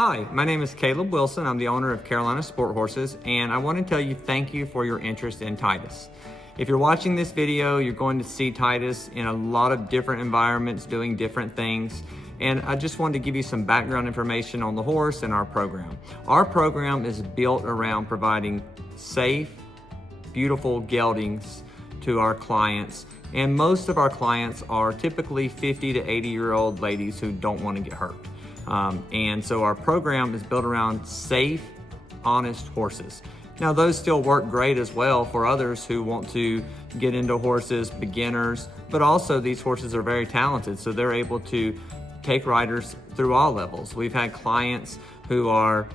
Hi, my name is Caleb Wilson. I'm the owner of Carolina Sport Horses, and I want to tell you thank you for your interest in Titus. If you're watching this video, you're going to see Titus in a lot of different environments doing different things. And I just wanted to give you some background information on the horse and our program. Our program is built around providing safe, beautiful geldings to our clients. And most of our clients are typically 50 to 80-year-old ladies who don't want to get hurt. And so our program is built around safe, honest horses. Now those still work great as well for others who want to get into horses, beginners, but also these horses are very talented, so they're able to take riders through all levels. We've had clients who are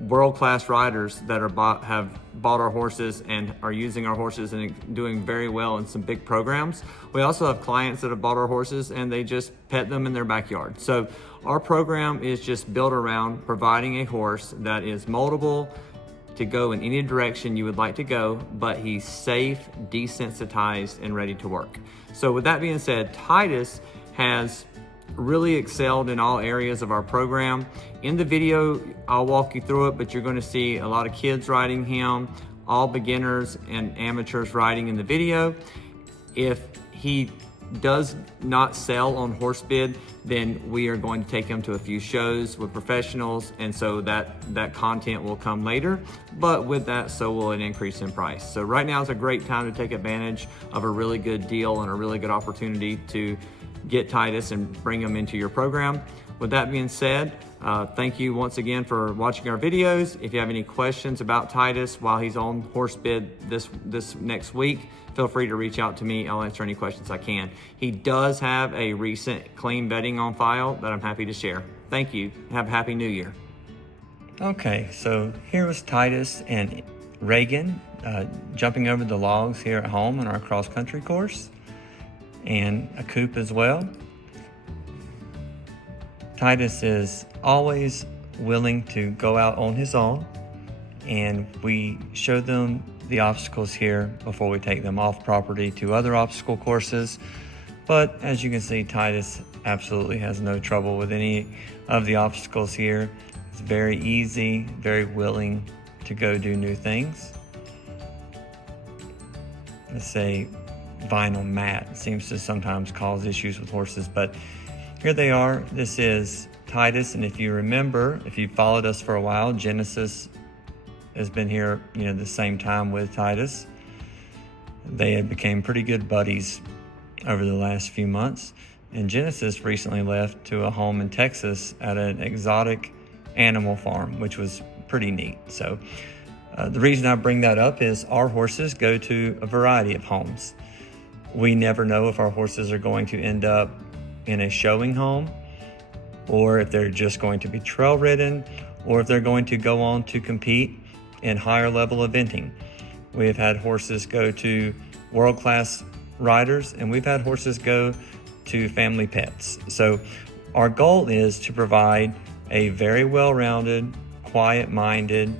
world-class riders that have bought our horses and are using our horses and doing very well in some big programs. We also have clients that have bought our horses and they just pet them in their backyard. So our program is just built around providing a horse that is moldable to go in any direction you would like to go, but he's safe, desensitized, and ready to work. So with that being said, Titus has really excelled in all areas of our program. In the video, I'll walk you through it, but you're going to see a lot of kids riding him, all beginners and amateurs riding in the video. If he does not sell on horse bid, then we are going to take him to a few shows with professionals, and so that content will come later, but with that, so will an increase in price. So right now is a great time to take advantage of a really good deal and a really good opportunity to get Titus and bring him into your program. With that being said, thank you once again for watching our videos. If you have any questions about Titus while he's on horse bid this next week, feel free to reach out to me. I'll answer any questions I can. He does have a recent clean vetting on file that I'm happy to share. Thank you. Have a happy new year. Okay, so here was Titus and Reagan jumping over the logs here at home in our cross-country course, and a coop as well. Titus is always willing to go out on his own, and we show them the obstacles here before we take them off property to other obstacle courses. But as you can see, Titus absolutely has no trouble with any of the obstacles here. It's very easy, very willing to go do new things. Let's say vinyl mat seems to sometimes cause issues with horses, but here they are. This is Titus, and if you remember, if you followed us for a while, Genesis has been here, the same time with Titus. They had became pretty good buddies over the last few months, and Genesis recently left to a home in Texas at an exotic animal farm, which was pretty neat. So the reason I bring that up is our horses go to a variety of homes. We never know if our horses are going to end up in a showing home, or if they're just going to be trail ridden, or if they're going to go on to compete in higher level eventing. We have had horses go to world-class riders, and we've had horses go to family pets. So our goal is to provide a very well-rounded, quiet-minded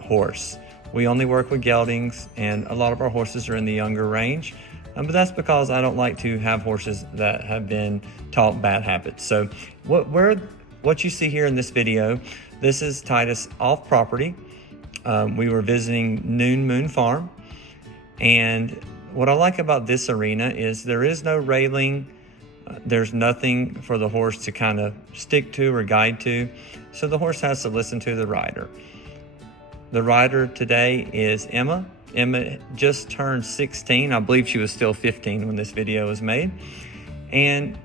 horse. We only work with geldings, and a lot of our horses are in the younger range. But that's because I don't like to have horses that have been taught bad habits. So what you see here in this video, this is Titus off property. We were visiting Noon Moon Farm. And what I like about this arena is there is no railing. There's nothing for the horse to kind of stick to or guide to. So the horse has to listen to the rider. The rider today is Emma. Emma just turned 16. I believe she was still 15 when this video was made. And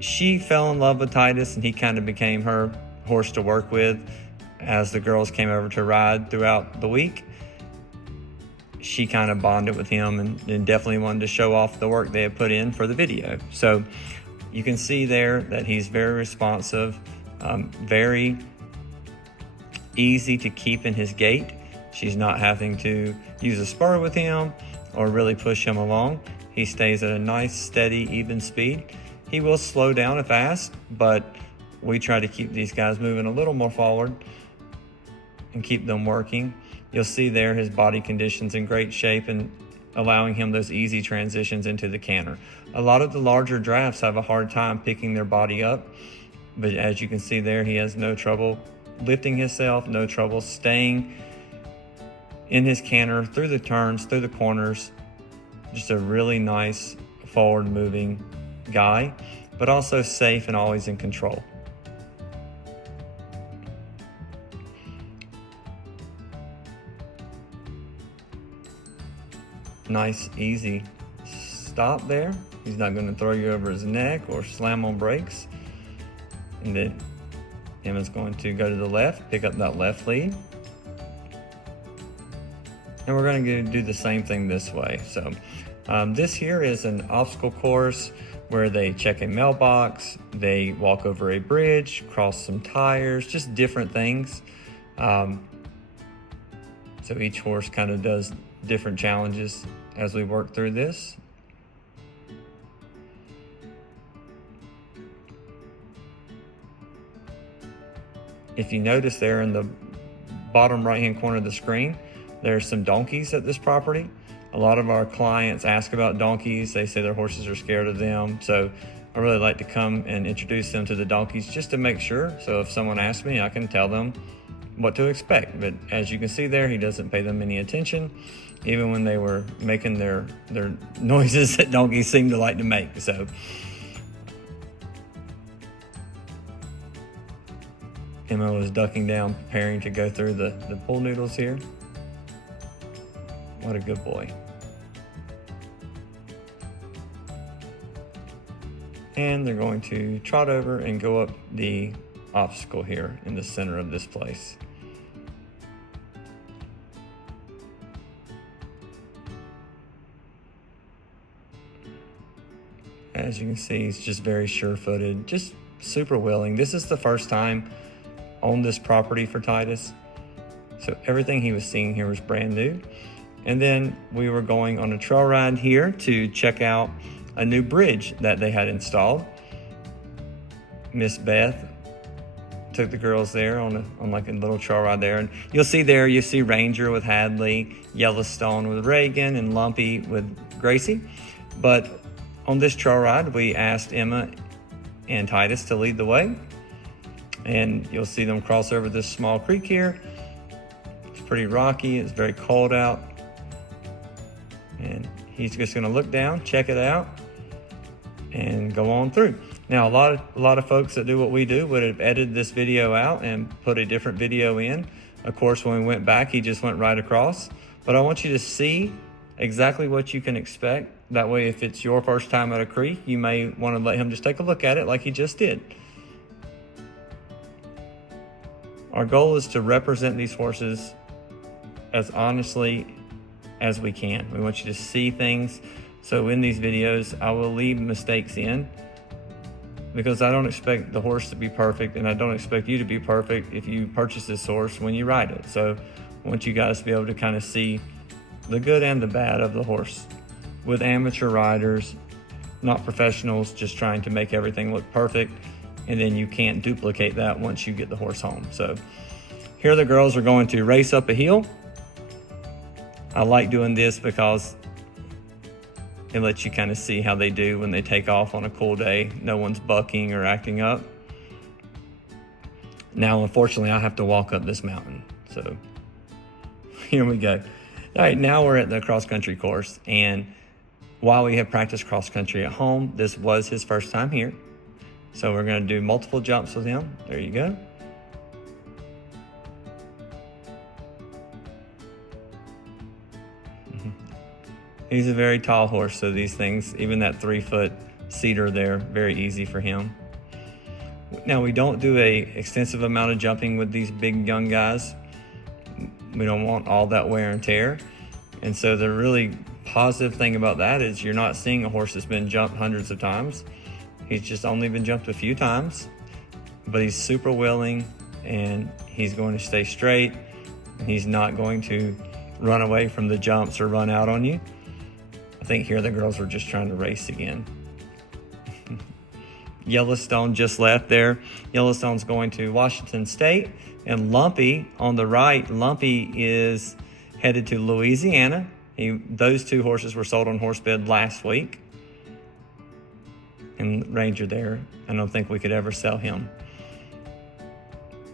she fell in love with Titus, and he kind of became her horse to work with as the girls came over to ride throughout the week. She kind of bonded with him and definitely wanted to show off the work they had put in for the video. So you can see there that he's very responsive, very easy to keep in his gait. She's not having to use a spur with him or really push him along. He stays at a nice, steady, even speed. He will slow down if asked, but we try to keep these guys moving a little more forward and keep them working. You'll see there his body condition's in great shape and allowing him those easy transitions into the canter. A lot of the larger drafts have a hard time picking their body up, But as you can see there, he has no trouble lifting himself, no trouble staying in his canter, through the turns, through the corners. Just a really nice forward moving guy, but also safe and always in control. Nice, easy stop there. He's not going to throw you over his neck or slam on brakes. And then Emma's going to go to the left, pick up that left lead. And we're going to do the same thing this way. So this here is an obstacle course where they check a mailbox, they walk over a bridge, cross some tires, just different things. So each horse kind of does different challenges as we work through this. If you notice there in the bottom right-hand corner of the screen, there's some donkeys at this property. A lot of our clients ask about donkeys. They say their horses are scared of them. So I really like to come and introduce them to the donkeys just to make sure. So if someone asks me, I can tell them what to expect. But as you can see there, he doesn't pay them any attention, even when they were making their noises that donkeys seem to like to make. So Emma was ducking down, preparing to go through the pool noodles here. What a good boy. And they're going to trot over and go up the obstacle here in the center of this place. As you can see, he's just very sure-footed, just super willing. This is the first time on this property for Titus. So everything he was seeing here was brand new. And then we were going on a trail ride here to check out a new bridge that they had installed. Miss Beth took the girls there on like a little trail ride there. And you'll see there, you see Ranger with Hadley, Yellowstone with Reagan, and Lumpy with Gracie. But on this trail ride, we asked Emma and Titus to lead the way. And you'll see them cross over this small creek here. It's pretty rocky, it's very cold out. And he's just gonna look down, check it out, and go on through. Now, a lot of folks that do what we do would have edited this video out and put a different video in. Of course, when we went back, he just went right across. But I want you to see exactly what you can expect. That way, if it's your first time at a creek, you may want to let him just take a look at it like he just did. Our goal is to represent these horses as honestly as we can. We want you to see things. So in these videos, I will leave mistakes in because I don't expect the horse to be perfect, and I don't expect you to be perfect if you purchase this horse when you ride it. So I want you guys to be able to kind of see the good and the bad of the horse with amateur riders, not professionals, just trying to make everything look perfect. And then you can't duplicate that once you get the horse home. So here the girls are going to race up a hill. I like doing this because it lets you kind of see how they do when they take off on a cool day. No one's bucking or acting up. Now, unfortunately, I have to walk up this mountain. So here we go. All right, now we're at the cross-country course. And while we have practiced cross-country at home, this was his first time here. So we're going to do multiple jumps with him. There you go. He's a very tall horse, so these things, even that 3-foot cedar there, very easy for him. Now, we don't do a extensive amount of jumping with these big young guys. We don't want all that wear and tear. And so the really positive thing about that is you're not seeing a horse that's been jumped hundreds of times. He's just only been jumped a few times, but he's super willing and he's going to stay straight. And he's not going to run away from the jumps or run out on you. I think here the girls were just trying to race again. Yellowstone just left there. Yellowstone's going to Washington State, and Lumpy on the right, Lumpy is headed to Louisiana. Those two horses were sold on Horsebed last week. And Ranger there, I don't think we could ever sell him.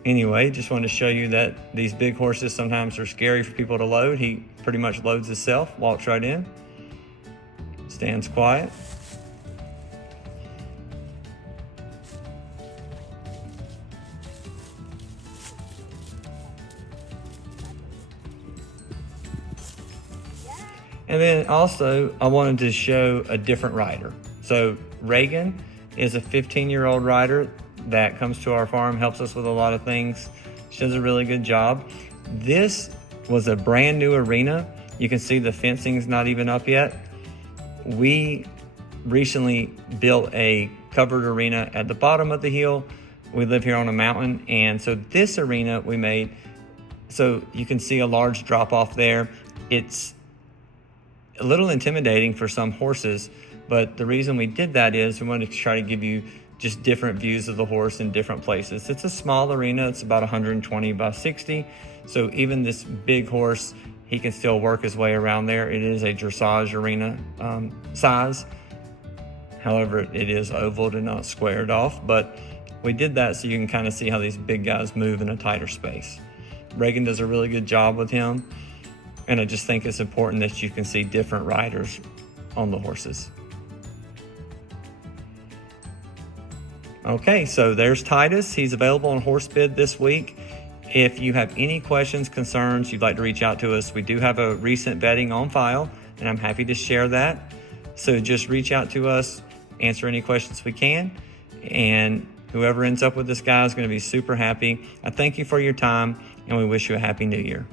Anyway, just wanted to show you that these big horses sometimes are scary for people to load. He pretty much loads himself, walks right in, stands quiet. And then also, I wanted to show a different rider. So Reagan is a 15-year-old rider that comes to our farm, helps us with a lot of things. She does a really good job. This was a brand new arena. You can see the fencing's not even up yet. We recently built a covered arena at the bottom of the hill. We live here on a mountain, and so this arena we made, so you can see a large drop off there. It's a little intimidating for some horses, but the reason we did that is we wanted to try to give you just different views of the horse in different places. It's a small arena. It's about 120 by 60. So even this big horse, he can still work his way around there. It is a dressage arena size. However, it is oval and not squared off, but we did that so you can kind of see how these big guys move in a tighter space. Reagan does a really good job with him. And I just think it's important that you can see different riders on the horses. Okay, so there's Titus. He's available on HorseBid this week. If you have any questions, concerns, you'd like to reach out to us, we do have a recent vetting on file, and I'm happy to share that. So just reach out to us, answer any questions we can, and whoever ends up with this guy is going to be super happy. I thank you for your time, and we wish you a happy new year.